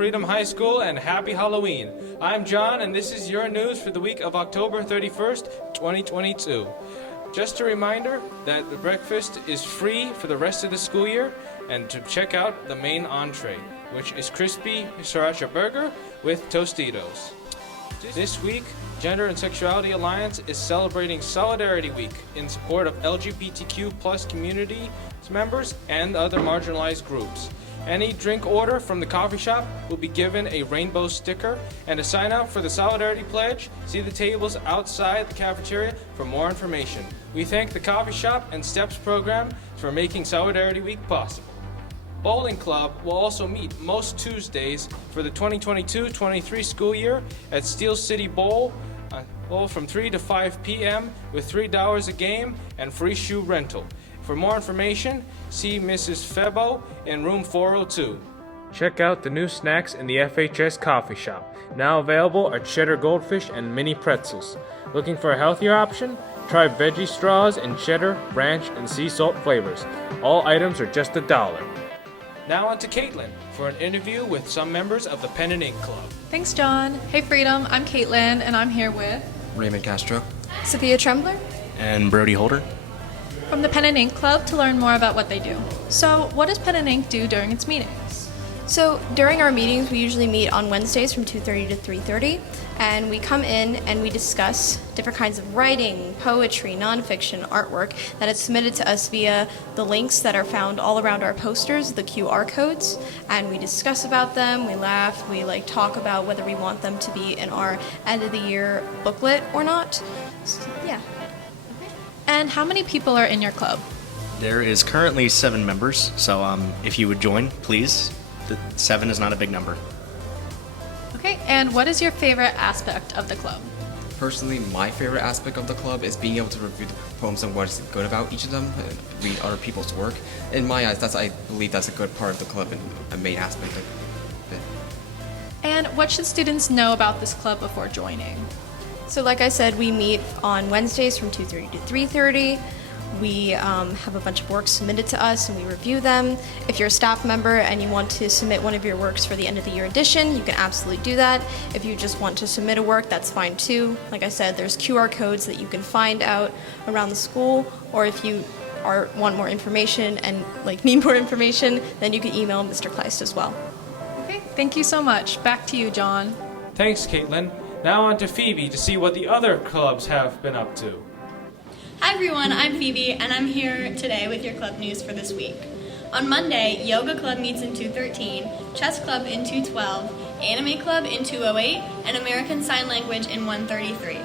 Freedom High School, and happy Halloween. I'm John, and this is your news for the week of October 31st, 2022. Just a reminder that the breakfast is free for the rest of the school year, and to check out the main entree, which is crispy sriracha burger with Tostitos. This week, Gender and Sexuality Alliance is celebrating Solidarity Week in support of LGBTQ plus community members and other marginalized groups. Any drink order from the coffee shop will be given a rainbow sticker, and to sign up for the Solidarity Pledge, see the tables outside the cafeteria for more information. We thank the coffee shop and STEPS program for making Solidarity Week possible. Bowling Club will also meet most Tuesdays for the 2022-23 school year at Steel City Bowl from 3 to 5 p.m. with $3 a game and free shoe rental. For more information, see Mrs. Febo in room 402. Check out the new snacks in the FHS coffee shop. Now available are cheddar goldfish and mini pretzels. Looking for a healthier option? Try veggie straws in cheddar, ranch, and sea salt flavors. All items are just $1. Now on to Caitlin for an interview with some members of the Pen and Ink Club. Thanks, John. Hey, Freedom. I'm Caitlin, and I'm here with Raymond Castro. Sophia Trembler. And Brody Holder. from the Pen and Ink Club to learn more about what they do. So, what does Pen and Ink do during its meetings? So during our meetings, we usually meet on Wednesdays from 2:30 to 3:30, and we come in and we discuss different kinds of writing, poetry, nonfiction, artwork that is submitted to us via the links that are found all around our posters, the QR codes, and we discuss about them, we laugh, we talk about whether we want them to be in our end of the year booklet or not. So, yeah. And how many people are in your club? There is currently 7 members, so if you would join, please. 7 is not a big number. Okay, and what is your favorite aspect of the club? Personally, my favorite aspect of the club is being able to review the poems and what's good about each of them and read other people's work. In my eyes, I believe that's a good part of the club and a main aspect of it. And what should students know about this club before joining? So like I said, we meet on Wednesdays from 2:30 to 3:30. We have a bunch of works submitted to us and we review them. If you're a staff member and you want to submit one of your works for the end of the year edition, you can absolutely do that. If you just want to submit a work, that's fine too. Like I said, there's QR codes that you can find out around the school, or if you want more information and need more information, then you can email Mr. Kleist as well. Okay, thank you so much. Back to you, John. Thanks, Caitlin. Now on to Phoebe to see what the other clubs have been up to. Hi everyone, I'm Phoebe, and I'm here today with your club news for this week. On Monday, Yoga Club meets in 213, Chess Club in 212, Anime Club in 208, and American Sign Language in 133.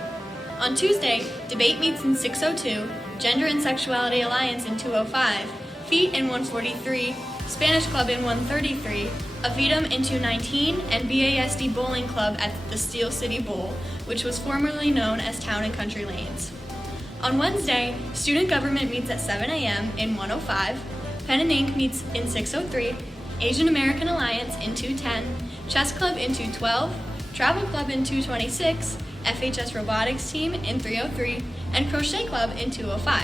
On Tuesday, Debate meets in 602, Gender and Sexuality Alliance in 205, Feet in 143, Spanish Club in 133, Avidum in 219, and BASD Bowling Club at the Steel City Bowl, which was formerly known as Town and Country Lanes. On Wednesday, Student Government meets at 7 a.m. in 105, Pen and Ink meets in 603, Asian American Alliance in 210, Chess Club in 212, Travel Club in 226, FHS Robotics Team in 303, and Crochet Club in 205.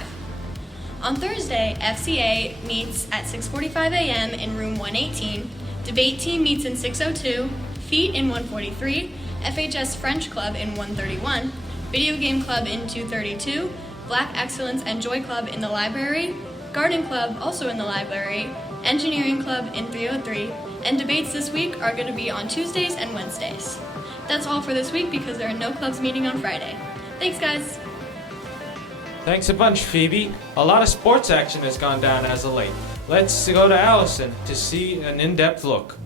On Thursday, FCA meets at 6:45 a.m. in room 118, Debate Team meets in 602, Feet in 143, FHS French Club in 131, Video Game Club in 232, Black Excellence and Joy Club in the library, Garden Club also in the library, Engineering Club in 303, and debates this week are going to be on Tuesdays and Wednesdays. That's all for this week because there are no clubs meeting on Friday. Thanks, guys! Thanks a bunch, Phoebe. A lot of sports action has gone down as of late. Let's go to Allison to see an in-depth look.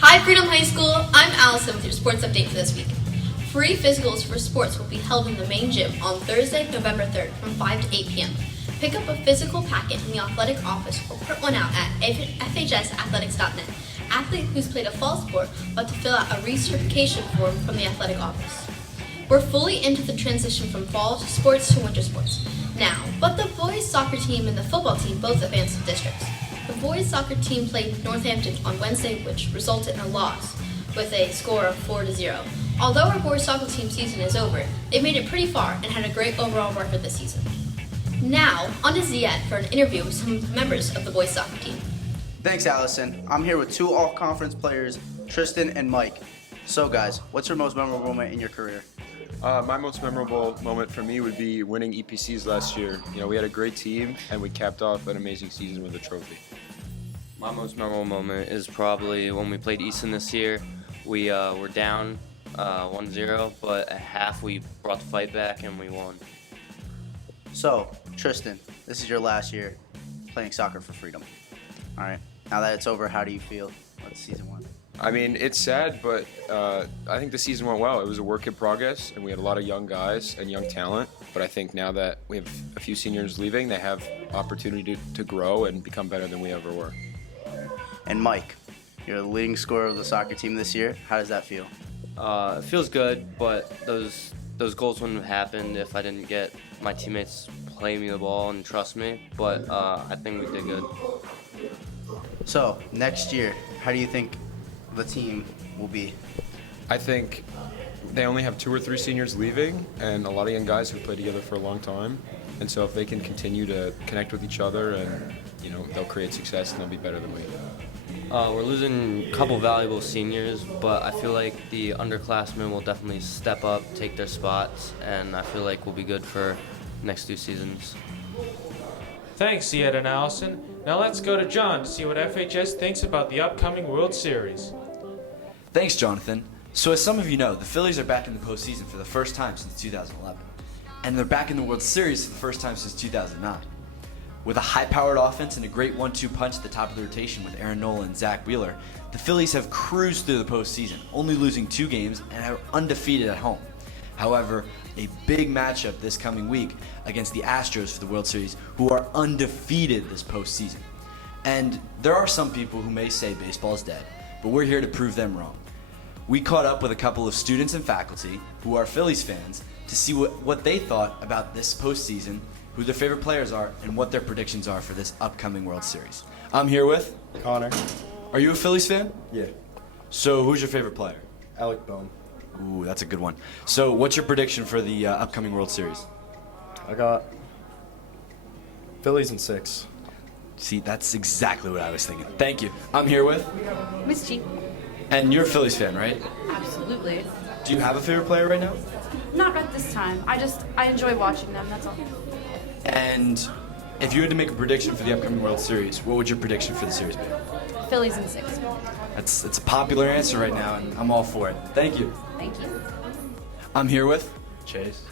Hi, Freedom High School. I'm Allison with your sports update for this week. Free physicals for sports will be held in the main gym on Thursday, November 3rd from 5 to 8 p.m. Pick up a physical packet in the athletic office or print one out at fhsathletics.net. Athlete who's played a fall sport will have to fill out a recertification form from the athletic office. We're fully into the transition from fall sports to winter sports now, but the boys soccer team and the football team both advanced to districts. The boys soccer team played Northampton on Wednesday, which resulted in a loss with a score of 4-0. Although our boys soccer team season is over, they made it pretty far and had a great overall record this season. Now, on to Ziad for an interview with some members of the boys soccer team. Thanks, Allison. I'm here with 2 all-conference players, Tristan, and Mike. So guys, what's your most memorable moment in your career? My most memorable moment for me would be winning EPCs last year. You know, we had a great team and we capped off an amazing season with a trophy. My most memorable moment is probably when we played Easton this year. We were down 1-0, but at half we brought the fight back and we won. So, Tristan, this is your last year playing soccer for Freedom. All right. Now that it's over, how do you feel about season 1? I mean, it's sad, but I think the season went well. It was a work in progress, and we had a lot of young guys and young talent. But I think now that we have a few seniors leaving, they have opportunity to grow and become better than we ever were. And Mike, you're the leading scorer of the soccer team this year. How does that feel? It feels good, but those goals wouldn't have happened if I didn't get my teammates play me the ball and trust me. But I think we did good. So, next year, how do you think the team will be? I think they only have 2 or 3 seniors leaving and a lot of young guys who played together for a long time. And so if they can continue to connect with each other and, you know, they'll create success and they'll be better than we. We're losing a couple valuable seniors, but I feel like the underclassmen will definitely step up, take their spots, and I feel like we'll be good for next 2 seasons. Thanks, Ziad and Allison. Now let's go to John to see what FHS thinks about the upcoming World Series. Thanks, Jonathan. So as some of you know, the Phillies are back in the postseason for the first time since 2011. And they're back in the World Series for the first time since 2009. With a high-powered offense and a great 1-2 punch at the top of the rotation with Aaron Nola and Zach Wheeler, the Phillies have cruised through the postseason, only losing 2 games and are undefeated at home. However, a big matchup this coming week against the Astros for the World Series, who are undefeated this postseason. And there are some people who may say baseball is dead, but we're here to prove them wrong. We caught up with a couple of students and faculty who are Phillies fans to see what they thought about this postseason, who their favorite players are, and what their predictions are for this upcoming World Series. I'm here with Connor. Are you a Phillies fan? Yeah. So who's your favorite player? Alec Bohm. Ooh, that's a good one. So what's your prediction for the upcoming World Series? I got Phillies in 6. See, that's exactly what I was thinking. Thank you. I'm here with Miss G. And you're a Phillies fan, right? Absolutely. Do you have a favorite player right now? Not at this time. I enjoy watching them, that's all. And if you had to make a prediction for the upcoming World Series, what would your prediction for the series be? Phillies in 6. It's a popular answer right now, and I'm all for it. Thank you. Thank you. I'm here with Chase.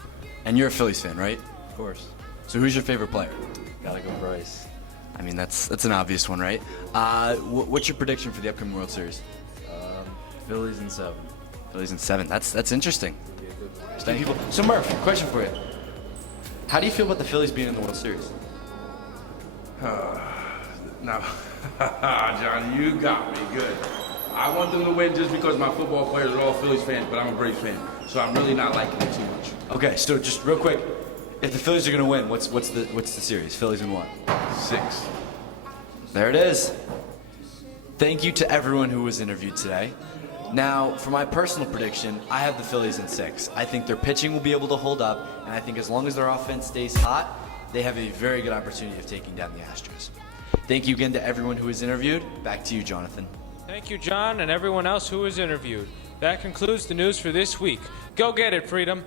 And you're a Phillies fan, right? Of course. So who's your favorite player? Gotta go Bryce. I mean, that's an obvious one, right? What's your prediction for the upcoming World Series? Phillies in 7. Phillies in 7. That's interesting. Thank you. So Murph, question for you. How do you feel about the Phillies being in the World Series? Now, John, you got me good. I want them to win just because my football players are all Phillies fans, but I'm a Braves fan, so I'm really not liking it too much. Okay, so just real quick, if the Phillies are going to win, what's the series? Phillies in what? 6. There it is. Thank you to everyone who was interviewed today. Now, for my personal prediction, I have the Phillies in 6. I think their pitching will be able to hold up, and I think as long as their offense stays hot, they have a very good opportunity of taking down the Astros. Thank you again to everyone who was interviewed. Back to you, Jonathan. Thank you, John, and everyone else who was interviewed. That concludes the news for this week. Go get it, Freedom!